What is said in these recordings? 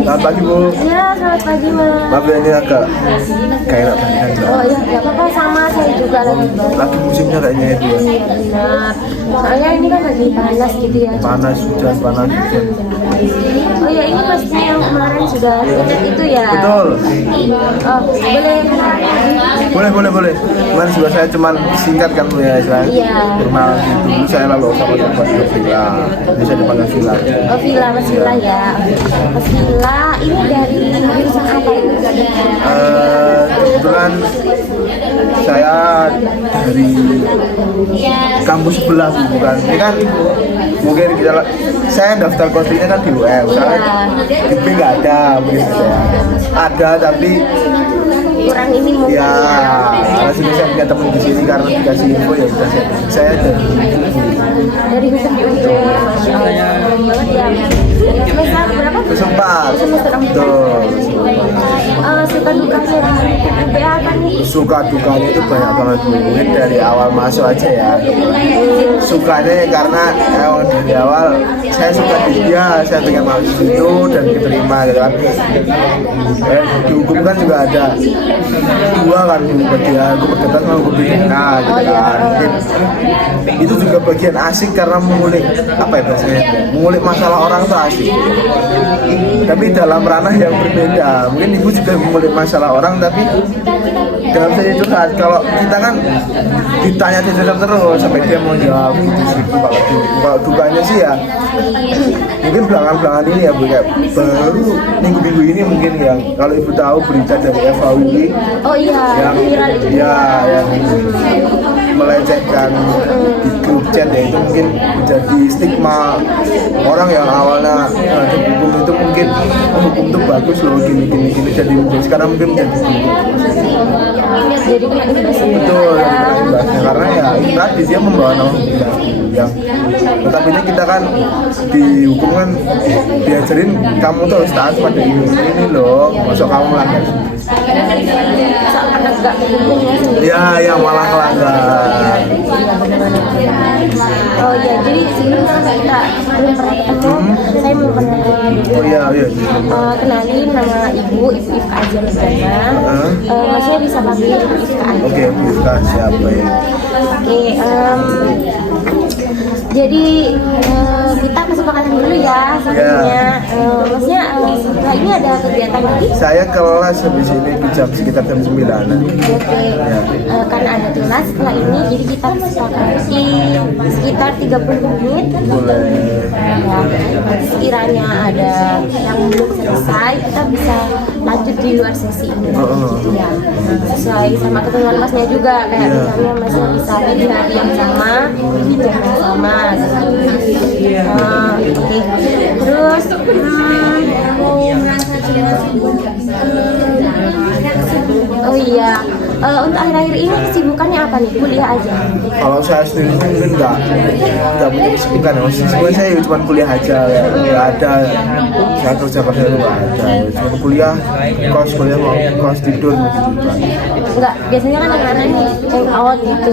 Selamat pagi Bu. Ya, selamat pagi Mas. Maaf ya ini agak kayak enak badan. Oh iya, nggak apa-apa, sama saya juga lagi baru. Lagi musimnya kayaknya itu ya. Iya benar. Soalnya ini kan lagi panas gitu ya. Panas hujan, panas hujan. Oh iya, ini pastinya yang kemarin sudah itu ya. Betul. Oh, Boleh. Kemarin juga saya cuman singkat kan Bu ya, saya. Iya. Pernah dulu saya lalu sama tempat ke Villa. Bisa dipanggil Villa. Oh Villa, Mas Villa ya. Mas Villa ini dari jurusan apa itu? Kebetulan saya dari kampus sebelah Bu, bukan. Ini kan mungkin saya daftar coachingnya kan di UM, saya di B nggak ada mungkin ada tapi Kurang ini mungkin. ya karena sini saya punya teman di sini karena dikasih info ya udah saya Dari hukum itu. Masya Allah, keren banget ya. Semester berapa? sempat Semester 4. tuh Suka dukanya BA apa nih? suka dukanya itu banyak banget Bu. Mungkin dari awal masuk aja ya. Sukanya ya karena dari awal saya suka di dia, saya pengen masuk di situ dan diterima gitu kan. Di hukum kan juga ada dua kan bagian hukum perdata sama hukum pidana gitu kan. Mungkin itu juga bagian asik karena mengulik apa ya bahasanya, mengulik masalah orang tuh asik. Tapi dalam ranah yang berbeda. Mungkin ibu juga mengulik masalah orang tapi dalam segi curhat. Kalau kita kan ditanya terus sampai dia mau jawab gitu sih. Kalau dukanya sih ya mungkin belakangan ini ya Bu ya, baru minggu ini mungkin yang kalau ibu tahu berita dari FAUI Oh iya, yang viral itu. ya yang melecehkan di grup chat ya, itu mungkin menjadi stigma orang yang awalnya hukum itu mungkin hukum itu bagus loh gini jadi sekarang mungkin menjadi Jadi kena imbas. betul imbasnya karena ya itu tadi dia membawa nama yang tetapi ini kita kan di hukum kan diajarin kamu tuh harus taat pada ini loh, masuk kamu melanggar Penegak hukumnya sendiri. ya yang malah melanggar. Oh iya, jadi sebelumnya kita belum pernah ketemu. Saya mau kenalin. Oh iya. Kenalin nama ibu Ifka aja Nurjana. Masnya bisa panggil Ibu Ifka aja. Oke, Ifka siapa ya? Oke, jadi kita kesepakatan dulu ya sebelumnya. Maksudnya setelah ini ada kegiatan lagi? Saya kelas habis ini di jam sekitar jam 9-an. Oke, karena ada kelas setelah ini, jadi kita kesepakati sekitar 30 menit. Boleh. Ya, sekiranya ada yang belum selesai, kita bisa lanjut di luar sesi ini. Gitu ya. Sesuai sama ketentuan masnya juga, kayak misalnya masnya bisa di hari yang sama, di jam yang sama. Oke. Terus oh iya, untuk akhir-akhir ini kesibukannya apa nih? Kuliah aja? Kalau saya sendiri mungkin nggak punya kesibukan ya, sebenarnya saya cuma kuliah aja ya. Nggak ada saya kerja pakai itu nggak ada, cuma kuliah kos tidur gitu. Enggak, biasanya kan anak-anak hang out gitu.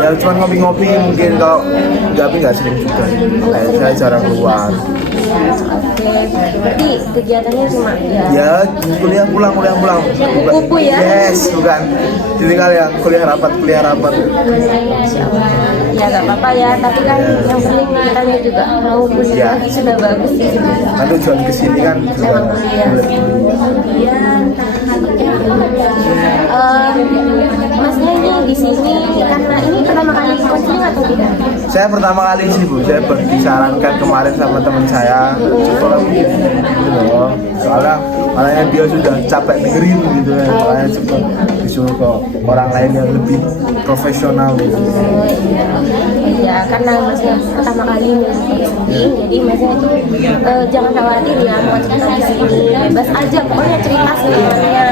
Ya cuma ngopi-ngopi mungkin, kalau nggak sering juga. Saya jarang keluar. Oke, berarti kegiatannya cuma Ya kuliah pulang. kupu-kupu ya? Yes, bukan. Jadi kalau yang kuliah rapat. Insya Allah. Ya nggak apa-apa ya, tapi kan yang penting kitanya juga mau kuliah sudah bagus sih. Kan tujuan kesini kan Memang kuliah. Masnya ini di sini karena ini pertama kali coaching atau tidak? Saya pertama kali sih Bu, saya baru disarankan kemarin sama teman saya coba gitu loh. Soalnya dia sudah capek dengerin gitu ya, makanya coba disuruh ke orang lain yang lebih profesional gitu. Ya karena masnya pertama kali coaching, jadi masnya itu jangan khawatir ya mau cerita di sini, bebas aja pokoknya cerita semuanya.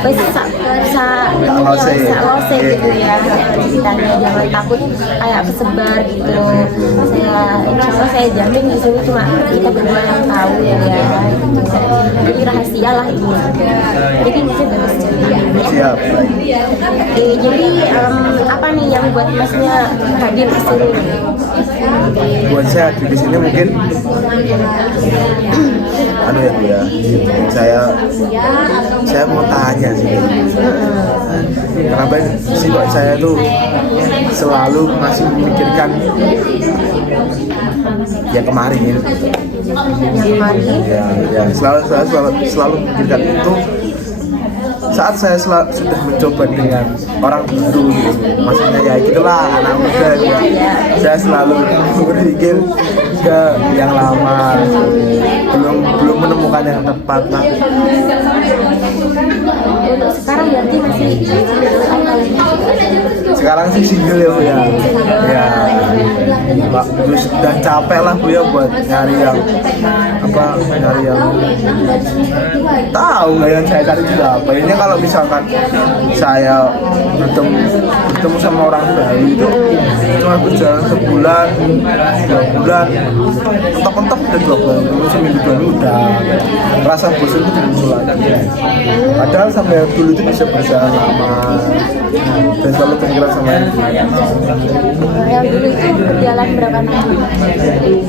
Terus bisa lose gitu ya ceritanya, jangan takut kayak kesebar gitu. Insya Allah saya jamin di sini cuma kita berdua yang tahu ya, gitu. Jadi rahasia lah ini. Jadi masih bebas cerita ya. Siap, baik. Oke, jadi apa nih yang buat masnya hadir ke sini? Buat saya di sini mungkin anu ya Bu ya, saya mau tanya sih, kenapa sih kok saya tuh selalu masih memikirkan yang kemarin ini? Ya, selalu memikirkan itu saat saya sudah mencoba dengan orang baru gitu. Maksudnya ya gitulah anak muda ya. Saya selalu berpikir ke yang lama, belum menemukan yang tepat lah. Untuk sekarang berarti masih Sekarang sih single ya Bu ya. Ya, terus udah capek lah Bu ya buat nyari yang tahu nggak yang saya cari juga apa. Ini kalau misalkan saya bertemu sama orang baru itu cuma berjalan sebulan, 2 bulan, mentok-mentok udah 2 bulan, terus seminggu 2 minggu udah rasa bosan itu muncul lagi. Padahal sampai dulu itu bisa berjalan lama dan selalu kepikiran sama yang dulu. yang dulu itu berjalan berapa lama?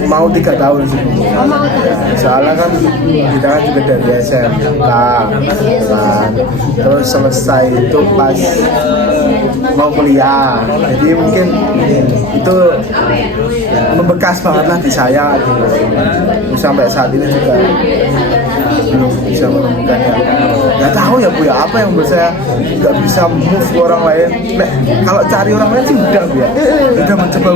Mau 3 tahun sih. Oh, mau 3 tahun. Soalnya kan kita kan juga dari SMK, terus selesai itu pas mau kuliah, jadi mungkin itu membekas banget lah di saya gitu. Sampai saat ini juga belum bisa menemukan yang nggak tahu ya Bu ya, apa yang buat saya nggak bisa move ke orang lain. Kalau cari orang lain sih udah Bu ya, udah mencoba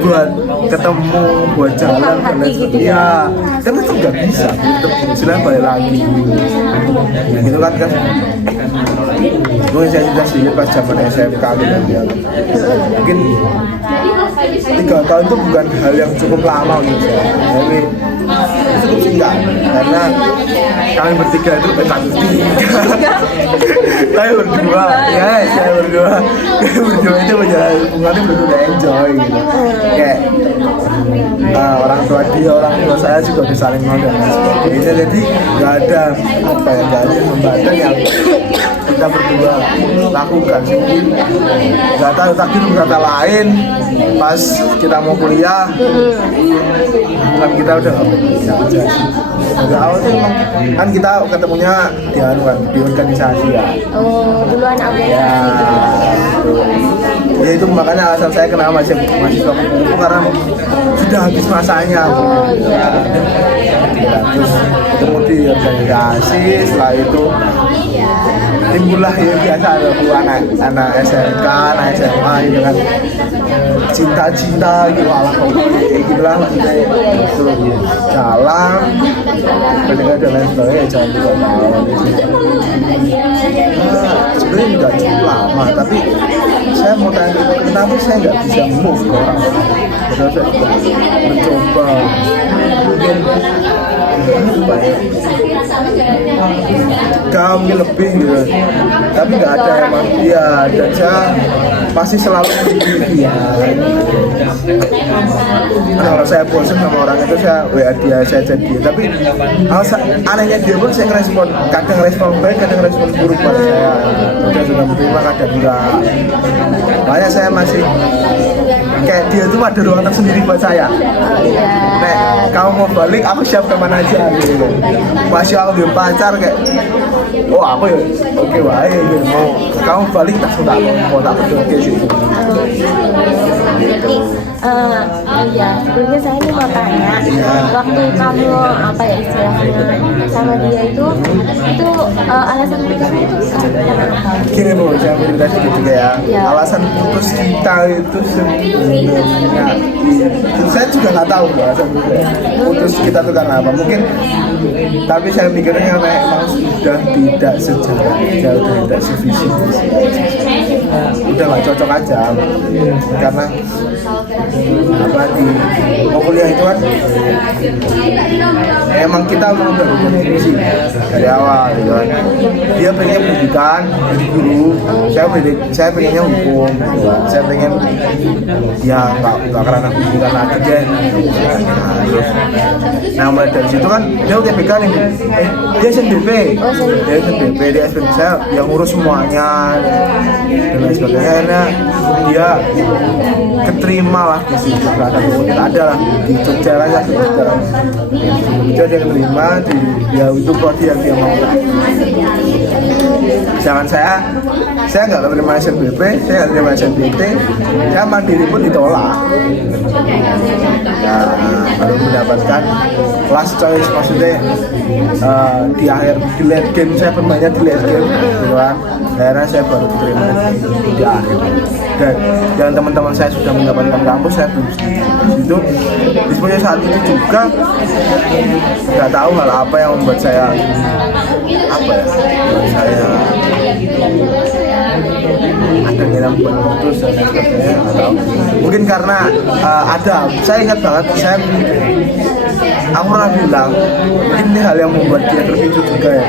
buat ketemu, buat jalan dan lain sebagainya ya, kan itu nggak bisa tetap istilahnya balik lagi ya, gitu kan mungkin saya juga sih pas zaman SMK gitu ya. Mungkin 3 tahun itu bukan hal yang cukup lama untuk saya, tapi cukup singkat karena kami bertiga itu saya berdua itu menjalani hubungan itu benar-benar enjoy gitu. Kayak orang tua saya juga udah saling mau dan sebagainya, jadi nggak ada hambatan yang kita berdua lakukan. Mungkin nggak tahu takdir berkata lain, pas kita mau kuliah kan kita udah bisa aja. Nggak awalnya memang kan kita ketemunya di organisasi ya. Oh, duluan Ya itu makanya alasan saya kenapa masih kumpul karena sudah habis masanya. Terus ketemu di organisasi, setelah itu timbullah ya biasa ada anak SMK, anak SMA gitu kan, cinta gitu ala gitulah maksudnya itu jalan pendengar dan lain sebagainya jalan juga sebenarnya nggak cukup lama, tapi saya mau tanya kenapa saya nggak bisa move ke orang padahal saya mencoba mungkin kami lebih gitu, tapi nggak ada yang dia dan saya pasti selalu dia. Kalau saya bosan sama orang itu saya WA dia, saya chat dia, tapi anehnya dia pun saya ngerespon, kadang respon baik, kadang respon buruk pada saya. Kadang sudah menerima, kadang enggak. Makanya saya masih kayak dia tuh ada ruang tersendiri buat saya. Nek kamu mau balik, aku siap kemana aja gitu. Masih aku belum pacar kayak, oh aku ya oke wae gitu. Mau kamu balik tak suka, mau tak peduli sih. Jadi ya sebelumnya saya ini mau tanya, waktu kamu apa ya istilahnya sama dia itu alasan putusnya itu kenapa? Gini Bu, saya cerita sedikit ya. Alasan putus kita itu sebenarnya saya juga nggak tahu Bu, alasan putus kita itu karena apa. Mungkin tapi saya mikirnya memang sudah tidak sejalan, sudah tidak sevisi, udah nggak cocok aja karena apa di mau kuliah itu kan emang kita mau udah visi dari awal gitu kan. Dia pengen pendidikan jadi guru, saya pengennya hukum gitu kan. Saya pengen ya nggak karena pendidikan lagi deh. Nah mulai dari situ kan dia UTBK nih, dia SNBP, dia SNBP saya yang ngurus semuanya dan lain sebagainya. Akhirnya dia keterima lah di situ, ada unit ada lah di Jogja lah ya, dia keterima di ya itu prodi yang dia mau. Jangan saya nggak terima SNBP, saya nggak terima SNBT, saya mandiri pun ditolak. Ya baru mendapatkan last choice, maksudnya di akhir di late game saya bermainnya di late game, gitu kan. Akhirnya saya baru terima di akhir. Dan teman-teman saya sudah mendapatkan kampus, saya belum di situ. Di saat itu juga nggak tahu hal apa yang membuat saya ada ngilang putus dan sebagainya, nggak tahu. Mungkin karena saya ingat banget aku pernah bilang mungkin ini hal yang membuat dia terpicu juga ya,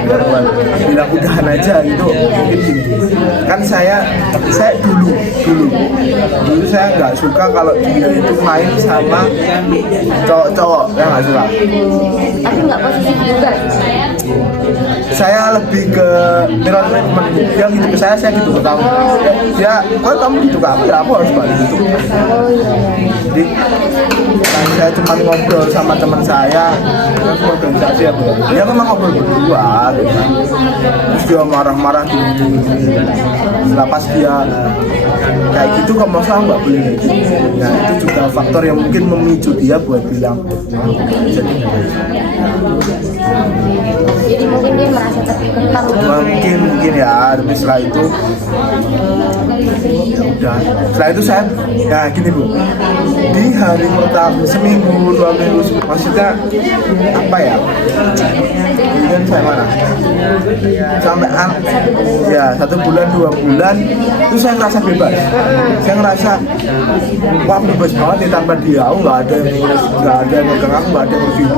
bilang udahan aja gitu. Mungkin gini, kan saya dulu saya nggak suka kalau dia itu main sama cowok-cowok, ya nggak suka. Tapi nggak positif juga. Saya lebih ke mirror treatment, dia gitu ke saya gitu ke kamu. Dia, kok kamu gitu ke aku, ya aku harus balik gitu. Jadi saya cuma ngobrol sama teman saya, organisasi ya, dia memang ngobrol berdua gitu kan. Terus dia marah-marah gitu. Setelah pas dia kayak gitu, kamu masalah nggak boleh gitu. Nah itu juga faktor yang mungkin memicu dia buat bilang jadi mungkin dia merasa terkekang. Mungkin ya, tapi setelah itu ya udah. Setelah itu saya, nah gini Bu, di hari pertama seminggu 2 minggu, maksudnya apa ya? Kemudian saya mana? Sampai ya 1 bulan 2 bulan itu saya ngerasa bebas. Saya ngerasa wah bebas banget nih tanpa dia. Aku nggak ada yang megang aku, nggak ada yang review.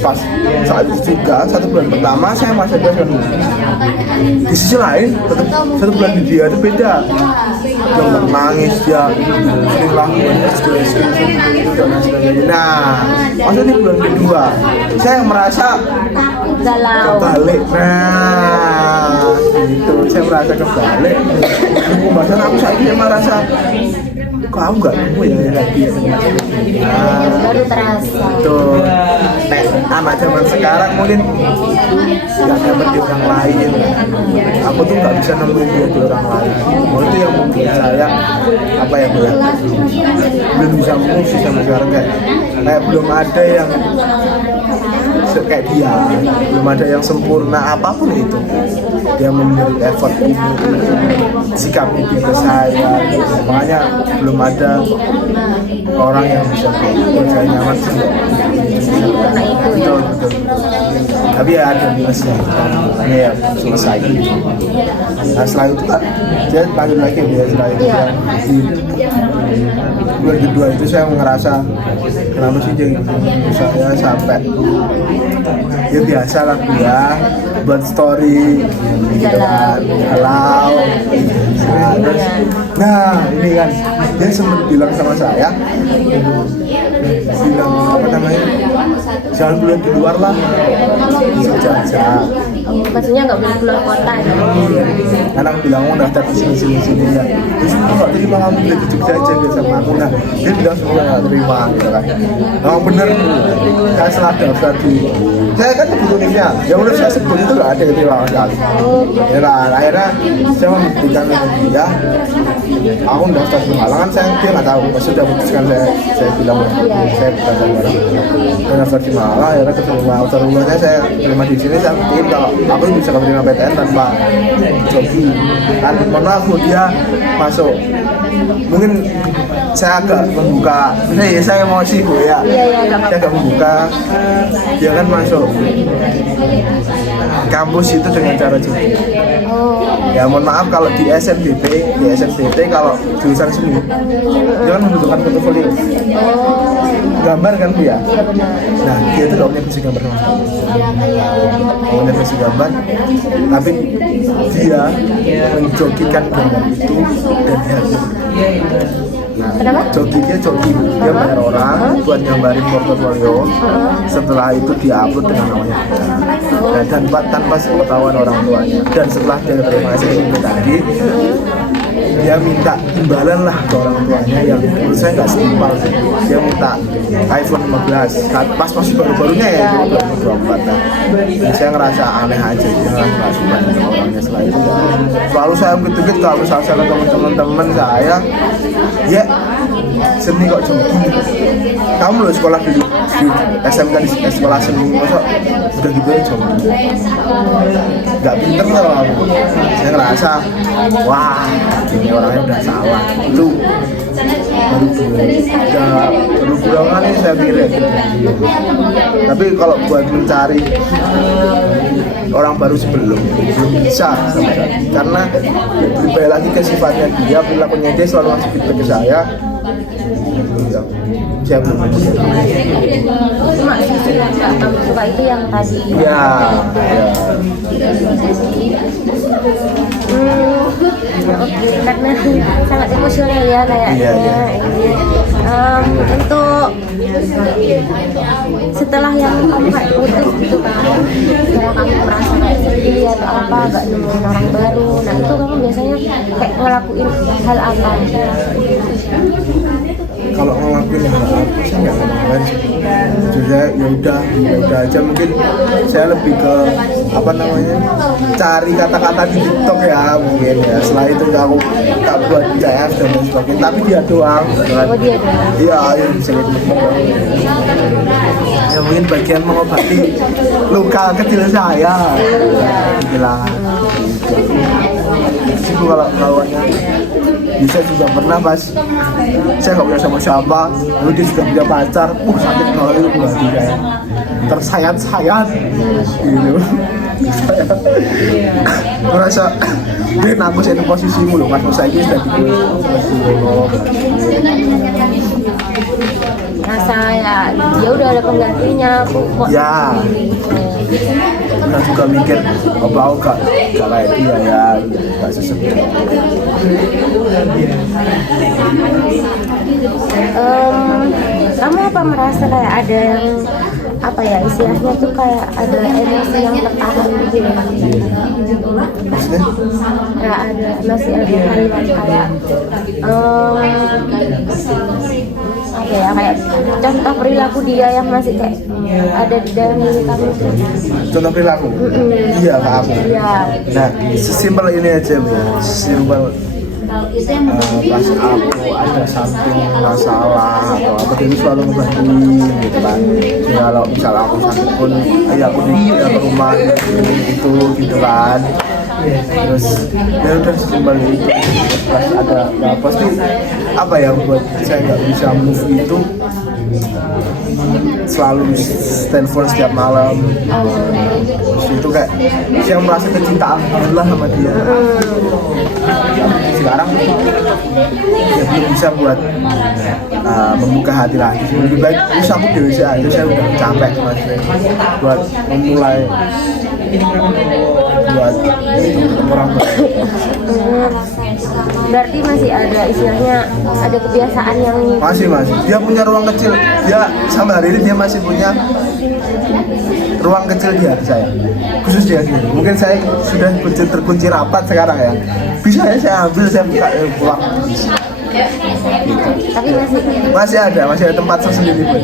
Pas saat itu juga 1 bulan pertama saya masih bebas. Di sisi lain, 1 bulan di dia itu beda. Dia nggak nangis, dia sering lakukan SG dan sebagainya. Nah, maksudnya di bulan kedua saya merasa kebalik. Nah, gitu. Saya merasa kebalik. Bahkan aku saat ini merasa kok aku nggak nemu ya lagi. Baru terasa. Tuh, anak zaman sekarang mungkin nggak dapat di orang lain. Aku tuh nggak bisa nemuin dia di orang lain. Itu yang mungkin saya apa ya Bu, belum bisa musik sama sekarang kayak belum ada yang kayak dia, belum ada yang sempurna apapun itu. Dia memberi effort ini, sikap itu ke saya, makanya belum ada orang yang bisa buat saya nyaman sih. Betul. Tapi ya ada minusnya, ini ya selesai. Nah setelah itu kan dia lanjut lagi ya, setelah itu di bulan kedua itu saya ngerasa kenapa sih jadi saya sampai ya biasa lah dia buat story jalan halau. Nah ini kan dia sempat bilang sama saya, bilang apa namanya, jangan boleh di luar lah, bisa aja. Maksudnya nggak boleh keluar kota ya? Anak bilang mau daftar di sini ya, terus aku nggak terima, kamu boleh di Jogja aja gitu sama aku. Nah dia bilang semua nggak terima gitu kan. Memang bener, saya setelah daftar di, saya kan sebut univnya, yang udah saya sebut itu nggak ada yang terima sekali. Ya kan, akhirnya saya membuktikan dia, aku daftar di Malang kan, dia nggak tahu, pas sudah putuskan saya bilang saya bukan orang, saya daftar di Malang, akhirnya keterima autorulanya, saya terima di sini. Saya pikir kalau aku bisa keterima PTN tanpa joki kan, mana aku dia masuk, mungkin saya agak membuka, saya emosi Bu ya, saya agak membuka, dia kan masuk kampus itu dengan cara joki. Ya mohon maaf kalau di SNBT kalau jurusan seni dia kan membutuhkan portofolio gambar kan Bu ya. Nah dia itu nggak punya basic gambar sama sekali, nggak punya basic gambar, tapi dia menjokikan gambar itu dan hadir. Nah, Kenapa? jogging dia bayar orang buat gambarin portofolio. Setelah itu dia upload dengan namanya dia. Dan tanpa sepengetahuan orang tuanya. Dan setelah dia terima SSIP tadi, dia minta imbalan lah ke orang tuanya yang menurut saya nggak setimpal sih. Dia minta iPhone 15 pas masih baru-barunya ya, itu 2024. Nah, saya ngerasa aneh aja, dia nggak suka dengan orangnya. Setelah itu ya, selalu saya ungkit-ungkit kalau misalnya saya ketemu teman-teman saya, ya seni kok jogging. Kamu loh sekolah di SMK di sekolah seni, masa udah gitu ya jogging? Nggak pinter loh aku. Saya ngerasa, wah ini orangnya udah salah. Itu baru bulangan nih saya pikir ya. Tapi kalau buat mencari orang baru belum bisa sama saya. Karena berubah lagi ke sifatnya dia, perilakunya dia selalu ngasih feedback ke saya. Ya, saya belum bisa. Cuma sisi yang nggak kamu suka itu yang tadi. Ya. Oke, karena sangat emosional ya kayaknya. Iya. Untuk setelah yang kamu kayak putus gitu kan, setelah kamu merasa kayak sedih atau apa, gak nemuin orang baru, nah itu kamu biasanya kayak ngelakuin hal apa? Kalau ngelakuin hal apa saya nggak ngelakuin sih. Jadi ya udah aja, mungkin saya lebih ke apa namanya, cari kata-kata di TikTok ya mungkin ya. Setelah itu aku tak buat JF dan lain sebagainya, tapi dia doang. Oh dia doang. Iya, yang bisa ya mungkin bagian mengobati luka kecil saya. Bilang itu kalau lawannya bisa juga pernah pas saya nggak punya siapa-siapa, lalu dia sudah punya pacar, sakit banget itu hati saya, tersayat-sayat gitu. Saya merasa Ben aku saya di posisimu loh, mas saya ini sudah di Rasa ya dia udah ada penggantinya, aku kok ya. Kita juga mikir, apa aku gak kayak dia ya, gak sesepi. Kamu apa merasa kayak ada yang apa ya istilahnya tuh kayak ada emosi yang tertahan gitu ya? Maksudnya? Ya ada, masih ada hal yang kayak apa ya, kayak contoh perilaku dia yang masih kayak ada di dalam diri kamu tuh. Contoh perilaku? Iya kak aku. Iya. Nah, sesimpel ini aja ya, sesimpel pas aku ada something masalah atau apa, dia selalu ngebantuin gitu kan. Ya, kalau misal aku sakit pun ya aku di rumah gitu kan. Terus ya udah sesimpel itu. Pas ada ya pasti apa ya buat saya nggak bisa move itu, selalu telepon setiap malam. Itu kayak saya merasa kecintaan Allah sama dia. Sekarang ya belum bisa buat membuka hati lagi. Lebih baik terus aku dewi aja, saya udah capek buat memulai buat orang baru. Berarti masih ada istilahnya ada kebiasaan yang Masih dia punya ruang kecil, dia sampai hari ini dia masih punya ruang kecil di hati saya, khusus dia sendiri. Mungkin saya sudah terkunci rapat sekarang ya, bisa ya saya ambil, saya buka pulang. tapi Masih ada tempat tersendiri pun.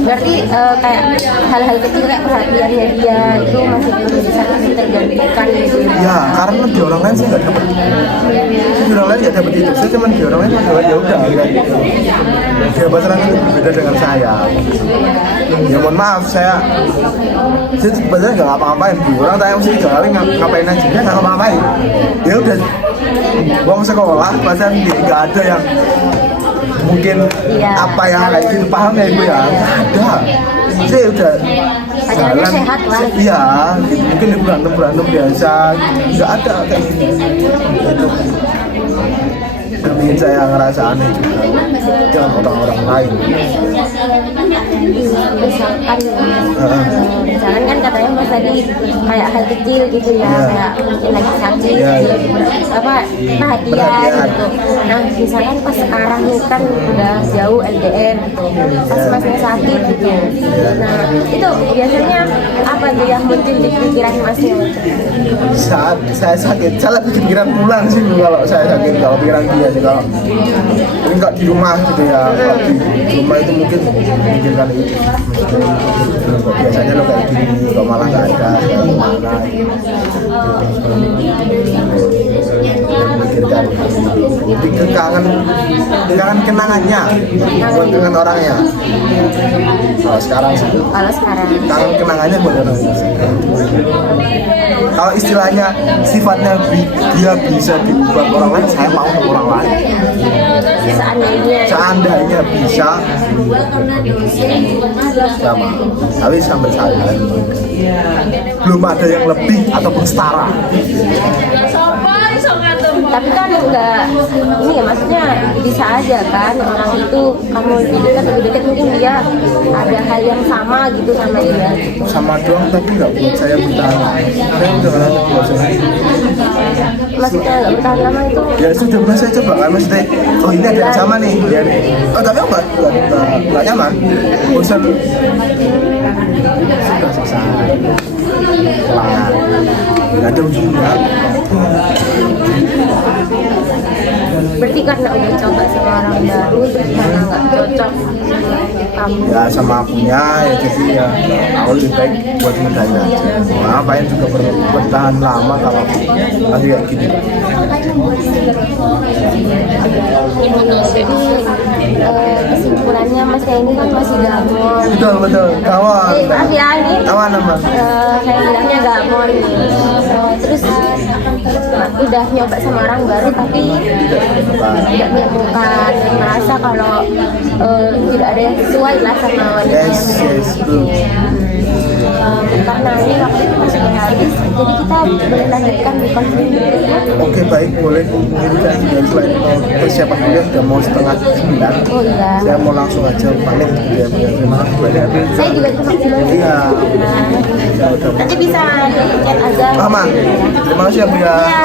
Berarti kayak hal-hal kecil kayak perhatiannya dia itu masih belum bisa tergantikan gitu. Ya, karena di orang lain saya nggak dapat. Di orang lain nggak dapat itu. Saya cuma di orang lain adalah ya udah kayak gitu. Dia pacaran itu berbeda dengan saya. Ya mohon maaf, saya sebenarnya nggak ngapa-ngapain. Orang tanya mesti kali ngapain aja, dia nggak ngapa-ngapain. Ya udah, buang sekolah, pacaran nggak ada yang mungkin apa yang kayak gitu, paham ya ibu ya? Ada. Saya udah pacarannya sehat lah. Iya, gitu. Mungkin berantem biasa, nggak ada kayak gitu. Itu bikin saya ngerasa aneh juga dengan orang-orang lain. misalkan misalkan kan katanya Mas tadi kayak hal kecil gitu ya, kayak mungkin lagi sakit apa perhatian gitu. Nah misalkan pas sekarang kan udah jauh LDR gitu, pas Masnya sakit gitu, nah itu biasanya apa tuh yang muncul di pikiran Masnya? Saat saya sakit, saya lebih pikiran pulang sih kalau saya sakit, kalau pikiran dia sih kalau ini kok di rumah gitu ya, kalau di rumah itu mungkin memikirkan itu. Kok biasanya lo kayak gini, kok malah nggak ada, kemana? Memikirkan, pikir kangen kenangannya, bukan kangen orangnya. Kalau sekarang sih, kangen kenangannya buat orangnya. Kalau istilahnya sifatnya dia bisa diubah ke orang lain, saya mau ke orang lain. Seandainya bisa, sama. Tapi sampai saat ini belum ada yang lebih ataupun setara. Tapi kan enggak, ini ya maksudnya bisa aja kan orang itu kamu lebih dekat mungkin dia ada hal yang sama gitu sama dia. Sama doang tapi nggak buat saya bertahan. Saya udah nggak ada biasanya. Maksudnya nggak bertahan lama itu? Ya sudah pernah saya coba kan maksudnya. Oh ini ada yang sama nih. Ya, oh tapi nggak nyaman. Bosan. Sudah selesai. Kelar. Nggak ada ujungnya. Berarti karena udah coba sama orang baru terus karena nggak cocok kamu ya sama akunya ya, jadi ya aku lebih baik buat mendain aja. Ngapain juga bertahan lama kalau masih kayak gini. jadi kesimpulannya Mas ini kan masih gamon. Betul kawan. Maaf ya ini Kawan nama. Saya bilangnya gamon. Terus udah nyoba sama orang baru tapi tidak menemukan, merasa kalau tidak ada yang sesuai lah sama wanita. Yes. Karena ini waktu itu masih habis, jadi kita boleh lanjutkan di konflik. Oke baik, boleh. Ini kan selain mau persiapan kuliah sudah mau 8:30. Oh iya. Saya mau langsung aja pamit gitu ya. Terima kasih banyak. Saya juga terima kasih. Iya. Nanti bisa chat aja. Aman. Terima kasih ya Bu ya. Iya.